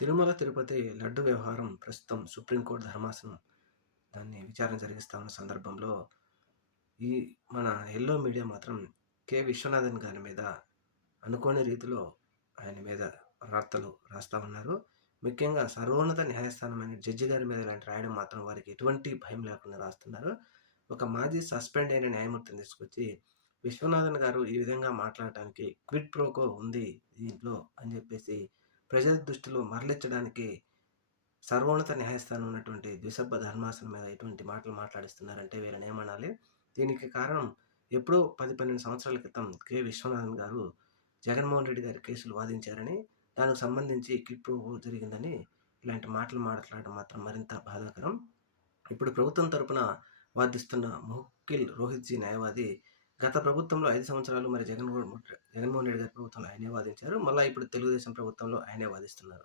తిరుమల తిరుపతి లడ్డు వ్యవహారం ప్రస్తుతం సుప్రీంకోర్టు ధర్మాసనం దాన్ని విచారణ జరిగిస్తా ఉన్న సందర్భంలో, ఈ మన యెల్లో మీడియా మాత్రం విశ్వనాథన్ గారి మీద అనుకోని రీతిలో ఆయన మీద వార్తలు రాస్తా ఉన్నారు. ముఖ్యంగా సర్వోన్నత న్యాయస్థానమైన జడ్జి గారి మీద ఇలాంటి రాయడం మాత్రం వారికి ఎటువంటి భయం లేకుండా రాస్తున్నారు. ఒక మాజీ సస్పెండ్ అయిన న్యాయమూర్తిని తీసుకొచ్చి విశ్వనాథన్ గారు ఈ విధంగా మాట్లాడటానికి క్విడ్ ప్రోకో ఉంది దీంట్లో అని చెప్పేసి ప్రజల దృష్టిలో మరలించడానికి సర్వోన్నత న్యాయస్థానం ఉన్నటువంటి ద్విసభ్య ధర్మాసనం మీద ఎటువంటి మాటలు మాట్లాడిస్తున్నారంటే వీళ్ళని ఏమనాలి? దీనికి కారణం ఎప్పుడో 10, 12 సంవత్సరాల క్రితం విశ్వనాథన్ గారు జగన్మోహన్ రెడ్డి గారి కేసులు వాదించారని, దానికి సంబంధించి క్విడ్ ప్రో జరిగిందని ఇలాంటి మాటలు మాట్లాడడం మాత్రం మరింత బాధాకరం. ఇప్పుడు ప్రభుత్వం తరపున వాదిస్తున్న ముకిల్ రోహిత్జీ న్యాయవాది గత ప్రభుత్వంలో 5 సంవత్సరాలు మరి జగన్మోహన్ రెడ్డి గారి ప్రభుత్వంలో ఆయనే వాదించారు. మళ్ళా ఇప్పుడు తెలుగుదేశం ప్రభుత్వంలో ఆయనే వాదిస్తున్నారు.